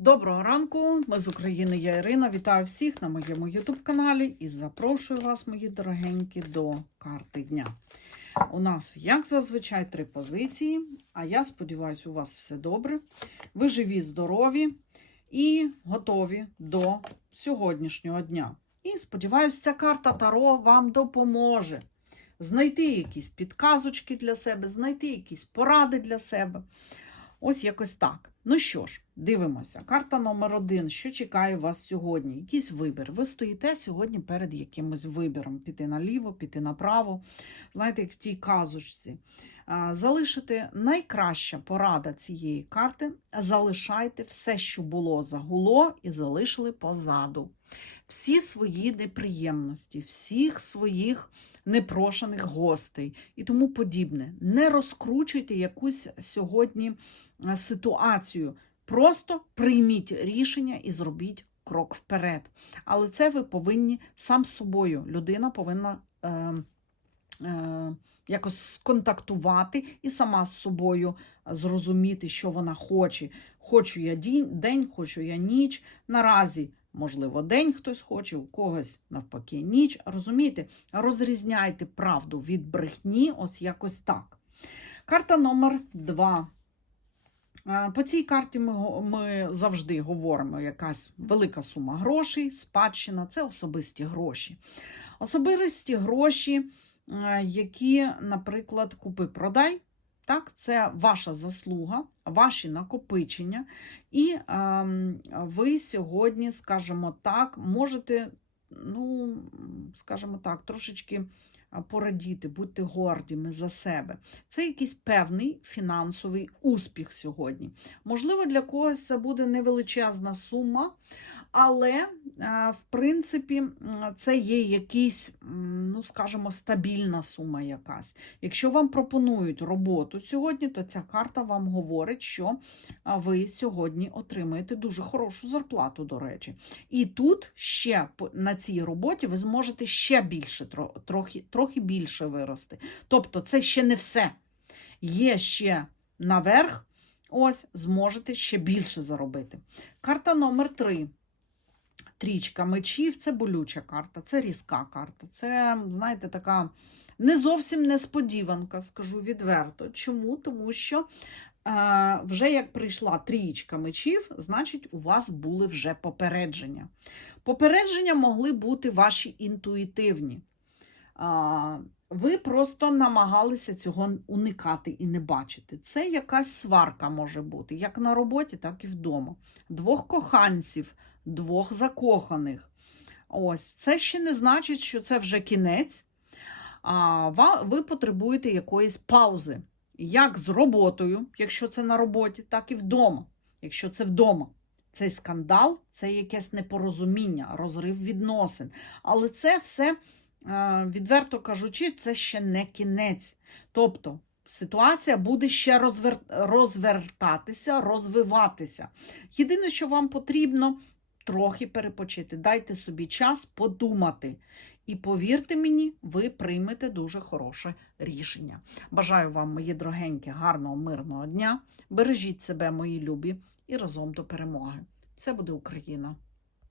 Доброго ранку, ми з України, я Ірина. Вітаю всіх на моєму YouTube каналі і запрошую вас, мої дорогенькі, до карти дня. У нас, як зазвичай, три позиції. А я сподіваюся, у вас все добре. Ви живі, здорові і готові до сьогоднішнього дня. І сподіваюся, ця карта Таро вам допоможе знайти якісь підказочки для себе, знайти якісь поради для себе. Ось якось так. Ну що ж, дивимося. Карта номер один. Що чекає вас сьогодні? Якийсь вибір. Ви стоїте сьогодні перед якимось вибіром: піти наліво, піти направо. Знаєте, як в тій казочці. А, Залишити найкраща порада цієї карти. Залишайте все, що було загуло, і залишили позаду. Всі свої неприємності, всіх своїх непрошених гостей і тому подібне. Не розкручуйте якусь сьогодні е, ситуацію. Просто прийміть рішення і зробіть крок вперед. Але це ви повинні сам собою. Людина повинна е, е, якось сконтактувати і сама з собою зрозуміти, що вона хоче. Хочу я день, хочу я ніч. Наразі, можливо, день хтось хоче, у когось навпаки ніч. Розумієте? Розрізняйте правду від брехні, ось якось так. Карта номер два. Е, По цій карті ми, ми завжди говоримо якась велика сума грошей, спадщина це особисті гроші. Особисті гроші, е, які, наприклад, купи-продай. Так, це ваша заслуга, ваші накопичення, і ем, ви сьогодні, скажімо так, можете, ну, скажімо так, трошечки порадіти, будьте гордіми за себе. Це якийсь певний фінансовий успіх сьогодні. Можливо, для когось це буде невеличезна сума, але, е, в принципі, це є якийсь, ну, скажімо, стабільна сума якась. Якщо вам пропонують роботу сьогодні, то ця карта вам говорить, що ви сьогодні отримаєте дуже хорошу зарплату, до речі. І тут ще на цій роботі ви зможете ще більше, трохи, трохи більше вирости. Тобто, це ще не все. Є ще наверх, ось зможете ще більше заробити. Карта номер три. Трічка мечів це болюча карта, це різка карта. Це, знаєте, така не зовсім несподіванка, скажу відверто. Чому? Тому що е, вже як прийшла трієчка мечів, значить, у вас були вже попередження. Попередження могли бути ваші інтуїтивні. А, ви просто намагалися цього уникати і не бачити. Це якась сварка може бути, як на роботі, так і вдома. Двох коханців, двох закоханих. Ось це ще не значить, що це вже кінець. А, ви потребуєте якоїсь паузи. Як з роботою, якщо це на роботі, так і вдома, якщо це вдома. Цей скандал це якесь непорозуміння, розрив відносин. Але це все, е, відверто кажучи, це ще не кінець. Тобто ситуація буде ще розвер... розвертатися, розвиватися. Єдине, що вам потрібно, трохи перепочити. Дайте собі час подумати. І повірте мені, ви приймете дуже хороше рішення. Бажаю вам, мої дорогенькі, гарного, мирного дня. Бережіть себе, мої любі, і разом до перемоги. Все буде Україна!